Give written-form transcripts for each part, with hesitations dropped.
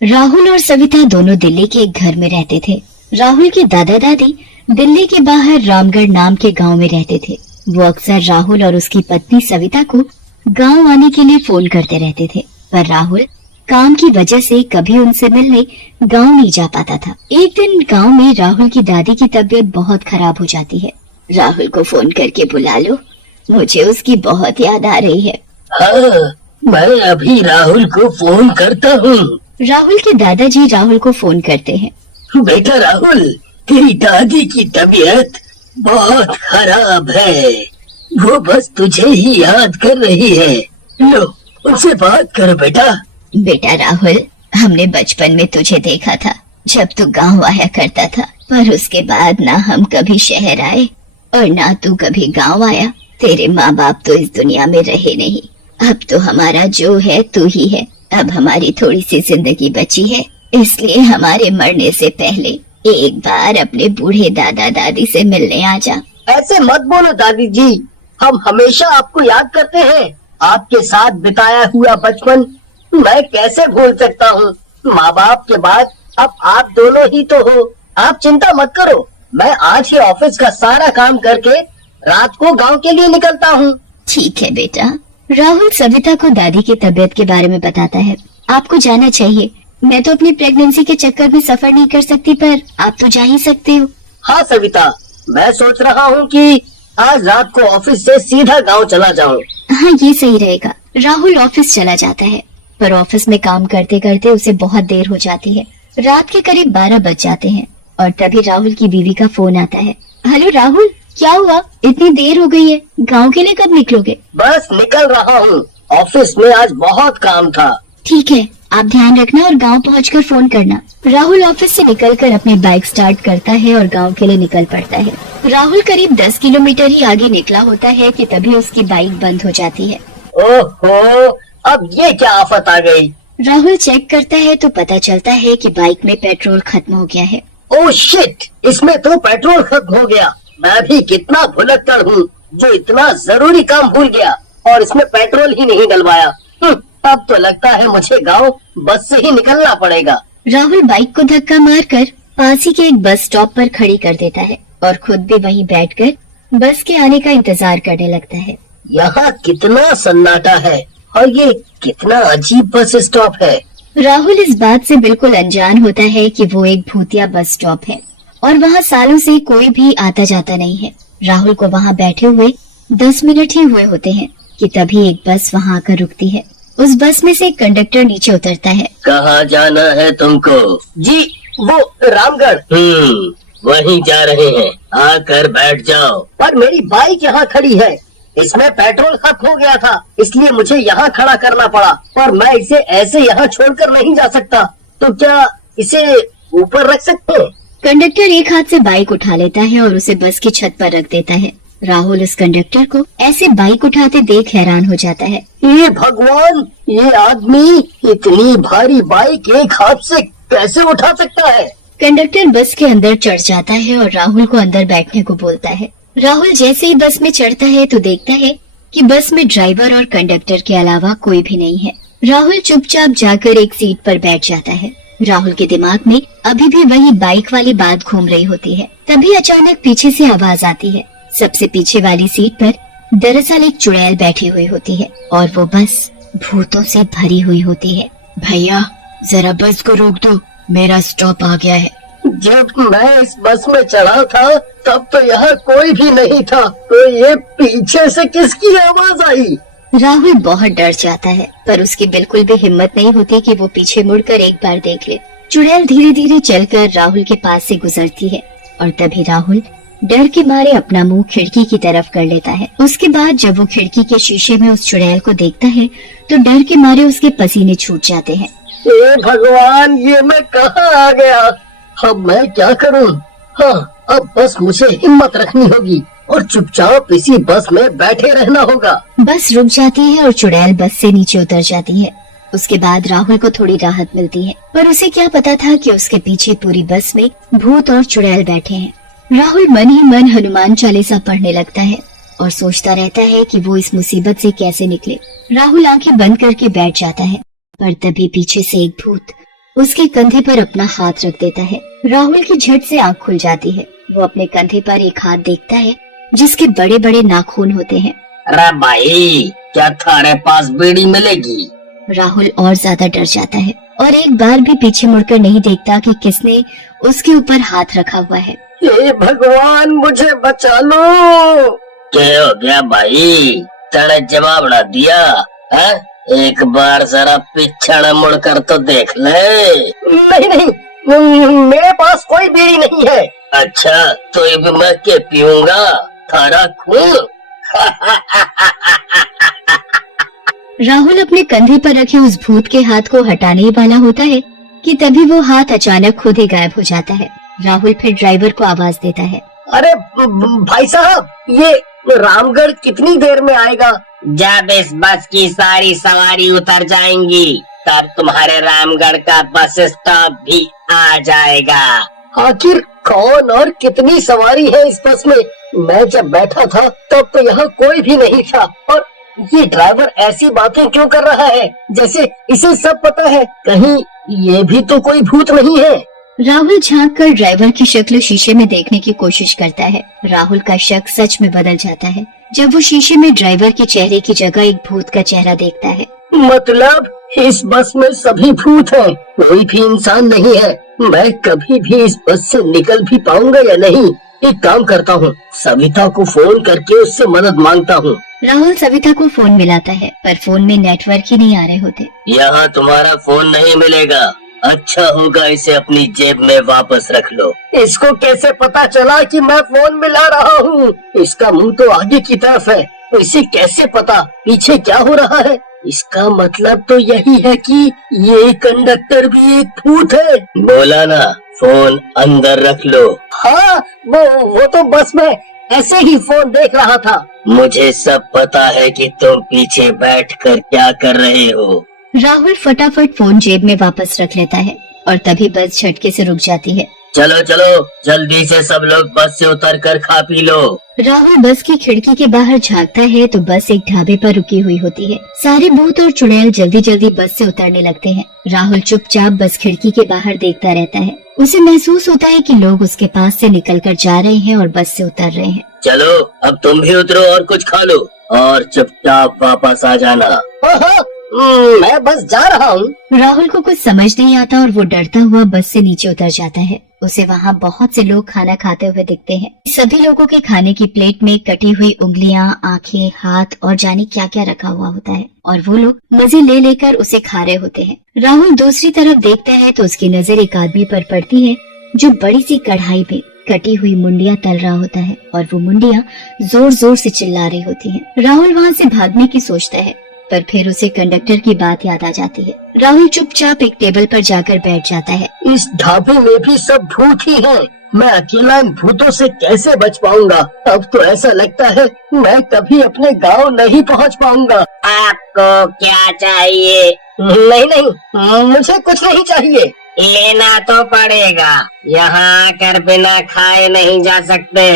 राहुल और सविता दोनों दिल्ली के एक घर में रहते थे। राहुल के दादा दादी दिल्ली के बाहर रामगढ़ नाम के गांव में रहते थे। वो अक्सर राहुल और उसकी पत्नी सविता को गांव आने के लिए फोन करते रहते थे, पर राहुल काम की वजह से कभी उनसे मिलने गांव नहीं जा पाता था। एक दिन गांव में राहुल की दादी की तबीयत बहुत खराब हो जाती है। राहुल को फोन करके बुला लो, मुझे उसकी बहुत याद आ रही है। हाँ, मैं अभी राहुल को फोन करता हूँ। राहुल के दादाजी राहुल को फोन करते हैं। बेटा राहुल, तेरी दादी की तबीयत बहुत खराब है, वो बस तुझे ही याद कर रही है। लो, उनसे बात करो बेटा। बेटा राहुल, हमने बचपन में तुझे देखा था जब तू गांव आया करता था, पर उसके बाद ना हम कभी शहर आए और ना तू कभी गांव आया। तेरे माँ बाप तो इस दुनिया में रहे नहीं, अब तो हमारा जो है तू ही है। अब हमारी थोड़ी सी जिंदगी बची है, इसलिए हमारे मरने से पहले एक बार अपने बूढ़े दादा दादी से मिलने आ जा। ऐसे मत बोलो दादी जी, हम हमेशा आपको याद करते हैं। आपके साथ बिताया हुआ बचपन मैं कैसे भूल सकता हूँ। माँ बाप के बाद अब आप दोनों ही तो हो। आप चिंता मत करो, मैं आज ही ऑफिस का सारा काम करके रात को गांव के लिए निकलता हूँ। ठीक है बेटा। राहुल सविता को दादी की तबीयत के बारे में बताता है। आपको जाना चाहिए, मैं तो अपनी प्रेगनेंसी के चक्कर में सफर नहीं कर सकती, पर आप तो जा ही सकते हो। हाँ सविता, मैं सोच रहा हूँ कि आज रात को ऑफिस से सीधा गांव चला जाऊँ। हाँ, ये सही रहेगा। राहुल ऑफिस चला जाता है, पर ऑफिस में काम करते करते उसे बहुत देर हो जाती है। रात के करीब 12 बज जाते हैं और तभी राहुल की बीवी का फोन आता है। हेलो राहुल, क्या हुआ? इतनी देर हो गई है, गांव के लिए कब निकलोगे? बस निकल रहा हूँ, ऑफिस में आज बहुत काम था। ठीक है, आप ध्यान रखना और गांव पहुंचकर फोन करना। राहुल ऑफिस से निकलकर अपनी बाइक स्टार्ट करता है और गांव के लिए निकल पड़ता है। राहुल करीब 10 किलोमीटर ही आगे निकला होता है कि तभी उसकी बाइक बंद हो जाती है। ओहो, अब ये क्या आफत आ गई। राहुल चेक करता है तो पता चलता है कि बाइक में पेट्रोल खत्म हो गया है। ओह शिट, इसमें तो पेट्रोल खत्म हो गया। मैं भी कितना भुलक्कड़ हूँ जो इतना जरूरी काम भूल गया और इसमें पेट्रोल ही नहीं डलवाया। अब तो लगता है मुझे गांव बस से ही निकलना पड़ेगा। राहुल बाइक को धक्का मारकर पास ही के एक बस स्टॉप पर खड़ी कर देता है और खुद भी वहीं बैठकर बस के आने का इंतजार करने लगता है। यहाँ कितना सन्नाटा है और ये कितना अजीब बस स्टॉप है। राहुल इस बात से बिल्कुल अनजान होता है कि वो एक भूतिया बस स्टॉप है और वहाँ सालों से कोई भी आता जाता नहीं है। राहुल को वहाँ बैठे हुए 10 मिनट ही हुए होते हैं कि तभी एक बस वहाँ आकर रुकती है। उस बस में से एक कंडक्टर नीचे उतरता है। कहाँ जाना है तुमको? जी, वो रामगढ़। वहीं जा रहे हैं, आकर बैठ जाओ। पर मेरी बाइक यहाँ खड़ी है, इसमें पेट्रोल खत्म हो गया था, इसलिए मुझे यहाँ खड़ा करना पड़ा। पर मैं इसे ऐसे यहाँ छोड़कर नहीं जा सकता, तो क्या इसे ऊपर रख सकते हैं? कंडक्टर एक हाथ से बाइक उठा लेता है और उसे बस की छत पर रख देता है। राहुल उस कंडक्टर को ऐसे बाइक उठाते देख हैरान हो जाता है। ये भगवान, ये आदमी इतनी भारी बाइक एक हाथ से कैसे उठा सकता है? कंडक्टर बस के अंदर चढ़ जाता है और राहुल को अंदर बैठने को बोलता है। राहुल जैसे ही बस में चढ़ता है तो देखता है कि बस में ड्राइवर और कंडक्टर के अलावा कोई भी नहीं है। राहुल चुपचाप जाकर एक सीट पर बैठ जाता है। राहुल के दिमाग में अभी भी वही बाइक वाली बात घूम रही होती है। तभी अचानक पीछे से आवाज आती है। सबसे पीछे वाली सीट पर दरअसल एक चुड़ैल बैठी हुई होती है और वो बस भूतों से भरी हुई होती है। भैया, जरा बस को रोक दो, मेरा स्टॉप आ गया है। जब मैं इस बस में चढ़ा था तब तो यहाँ कोई भी नहीं था, तो ये पीछे से किसकी आवाज आई? राहुल बहुत डर जाता है, पर उसकी बिल्कुल भी हिम्मत नहीं होती कि वो पीछे मुड़कर एक बार देख ले। चुड़ैल धीरे धीरे चलकर राहुल के पास से गुजरती है और तभी राहुल डर के मारे अपना मुंह खिड़की की तरफ कर लेता है। उसके बाद जब वो खिड़की के शीशे में उस चुड़ैल को देखता है तो डर के मारे उसके पसीने छूट जाते हैं। हे भगवान, ये मैं कहाँ आ गया? अब मैं क्या करूँ? हाँ, अब बस मुझे हिम्मत रखनी होगी और चुपचाप इसी बस में बैठे रहना होगा। बस रुक जाती है और चुड़ैल बस से नीचे उतर जाती है। उसके बाद राहुल को थोड़ी राहत मिलती है, पर उसे क्या पता था कि उसके पीछे पूरी बस में भूत और चुड़ैल बैठे हैं। राहुल मन ही मन हनुमान चालीसा पढ़ने लगता है और सोचता रहता है कि वो इस मुसीबत से कैसे निकले। राहुल आंखें बंद करके बैठ जाता है, पर तभी पीछे से एक भूत उसके कंधे पर अपना हाथ रख देता है। राहुल की झट से आंख खुल जाती है। वो अपने कंधे पर एक हाथ देखता है जिसके बड़े बड़े नाखून होते हैं। अरे भाई, क्या थारे पास बीड़ी मिलेगी? राहुल और ज्यादा डर जाता है और एक बार भी पीछे मुड़कर नहीं देखता कि किसने उसके ऊपर हाथ रखा हुआ है। हे भगवान, मुझे बचा लो। क्या हो गया भाई? तड़े जवाब ना दिया है? एक बार जरा पीछे मुड़ कर तो देख ले। नहीं नहीं, मेरे पास कोई बीड़ी नहीं है। अच्छा, तो ये भी मैं के पीऊंगा थारा खून? राहुल अपने कंधे पर रखे उस भूत के हाथ को हटाने ही वाला होता है कि तभी वो हाथ अचानक खुद ही गायब हो जाता है। राहुल फिर ड्राइवर को आवाज देता है। अरे भाई साहब, ये रामगढ़ कितनी देर में आएगा? जब इस बस की सारी सवारी उतर जाएंगी तब तुम्हारे रामगढ़ का बस स्टॉप भी आ जाएगा। आखिर कौन और कितनी सवारी है इस बस में? मैं जब बैठा था तब तो यहाँ कोई भी नहीं था, और ये ड्राइवर ऐसी बातें क्यों कर रहा है जैसे इसे सब पता है? कहीं ये भी तो कोई भूत नहीं है? राहुल झांक कर ड्राइवर की शक्ल शीशे में देखने की कोशिश करता है। राहुल का शक सच में बदल जाता है जब वो शीशे में ड्राइवर के चेहरे की जगह एक भूत का चेहरा देखता है। मतलब इस बस में सभी भूत हैं, कोई भी इंसान नहीं है। मैं कभी भी इस बस से निकल भी पाऊंगा या नहीं? एक काम करता हूँ, सविता को फोन करके उससे मदद मांगता हूँ। राहुल सविता को फोन मिलाता है पर फोन में नेटवर्क ही नहीं आ रहे होते। यहाँ तुम्हारा फोन नहीं मिलेगा। अच्छा होगा इसे अपनी जेब में वापस रख लो। इसको कैसे पता चला कि मैं फोन मिला रहा हूँ? इसका मुंह तो आगे की तरफ है, तो इसे कैसे पता पीछे क्या हो रहा है? इसका मतलब तो यही है कि ये कंडक्टर भी एक भूत है। बोला ना, फोन अंदर रख लो। हाँ, वो तो बस में ऐसे ही फोन देख रहा था। मुझे सब पता है कि तुम पीछे बैठकर क्या कर रहे हो। राहुल फटाफट फोन जेब में वापस रख लेता है और तभी बस झटके से रुक जाती है। चलो चलो, जल्दी से सब लोग बस से उतर कर खा पी लो। राहुल बस की खिड़की के बाहर झांकता है तो बस एक ढाबे पर रुकी हुई होती है। सारे भूत और चुड़ैल जल्दी जल्दी बस से उतरने लगते हैं। राहुल चुपचाप बस खिड़की के बाहर देखता रहता है। उसे महसूस होता है कि लोग उसके पास से निकलकर जा रहे हैं और बस से उतर रहे हैं। चलो अब तुम भी उतरो और कुछ खा लो और चुपचाप वापस आ जाना। मैं बस जा रहा हूँ। राहुल को कुछ समझ नहीं आता और वो डरता हुआ बस से नीचे उतर जाता है। उसे वहाँ बहुत से लोग खाना खाते हुए दिखते हैं। सभी लोगों के खाने की प्लेट में कटी हुई उंगलियां, आंखें, हाथ और जाने क्या क्या रखा हुआ होता है और वो लोग मजे ले लेकर उसे खा रहे होते हैं। राहुल दूसरी तरफ देखता है तो उसकी नजर एक आदमी पर पड़ती है जो बड़ी सी कढ़ाई में कटी हुई मुंडियां तल रहा होता है और वो मुंडियां जोर जोर से चिल्ला रही होती हैं। राहुल वहाँ से भागने की सोचता है पर फिर उसे कंडक्टर की बात याद आ जाती है। राहुल चुपचाप एक टेबल पर जाकर बैठ जाता है। इस ढाबे में भी सब भूत ही हैं। मैं अकेला इन भूतों से कैसे बच पाऊंगा? अब तो ऐसा लगता है मैं कभी अपने गांव नहीं पहुंच पाऊंगा। आपको क्या चाहिए? नहीं नहीं, मुझे कुछ नहीं चाहिए। लेना तो पड़ेगा, यहाँ आकर बिना खाए नहीं जा सकते।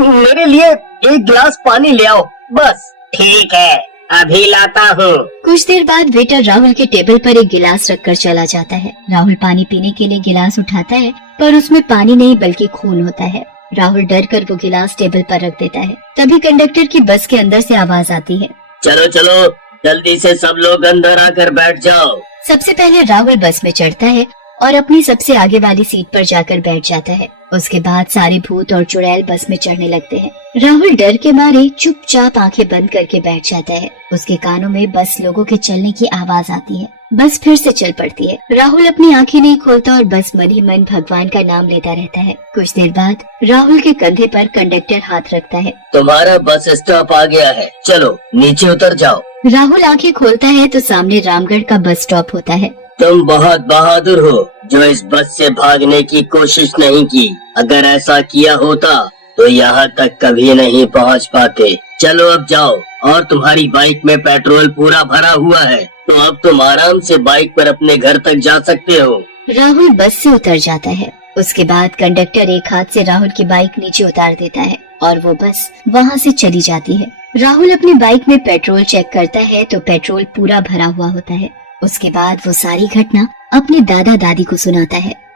मेरे लिए एक गिलास पानी ले आओ बस। ठीक है, अभी लाता हूँ। कुछ देर बाद वेटर राहुल के टेबल पर एक गिलास रखकर चला जाता है। राहुल पानी पीने के लिए गिलास उठाता है पर उसमें पानी नहीं बल्कि खून होता है। राहुल डर कर वो गिलास टेबल पर रख देता है। तभी कंडक्टर की बस के अंदर से आवाज आती है। चलो चलो, जल्दी से सब लोग अंदर आकर बैठ जाओ। सबसे पहले राहुल बस में चढ़ता है और अपनी सबसे आगे वाली सीट पर जाकर बैठ जाता है। उसके बाद सारे भूत और चुड़ैल बस में चढ़ने लगते हैं। राहुल डर के मारे चुपचाप आंखें बंद करके बैठ जाता है। उसके कानों में बस लोगों के चलने की आवाज आती है। बस फिर से चल पड़ती है। राहुल अपनी आंखें नहीं खोलता और बस मन ही मन भगवान का नाम लेता रहता है। कुछ देर बाद राहुल के कंधे पर कंडक्टर हाथ रखता है। तुम्हारा बस स्टॉप आ गया है, चलो नीचे उतर जाओ। राहुल आंखें खोलता है तो सामने रामगढ़ का बस स्टॉप होता है। तुम बहुत बहादुर हो जो इस बस से भागने की कोशिश नहीं की। अगर ऐसा किया होता तो यहाँ तक कभी नहीं पहुँच पाते। चलो अब जाओ, और तुम्हारी बाइक में पेट्रोल पूरा भरा हुआ है तो अब तुम आराम से बाइक पर अपने घर तक जा सकते हो। राहुल बस से उतर जाता है। उसके बाद कंडक्टर एक हाथ से राहुल की बाइक नीचे उतार देता है और वो बस वहाँ से चली जाती है। राहुल अपनी बाइक में पेट्रोल चेक करता है तो पेट्रोल पूरा भरा हुआ होता है। उसके बाद वो सारी घटना अपने दादा दादी को सुनाता है।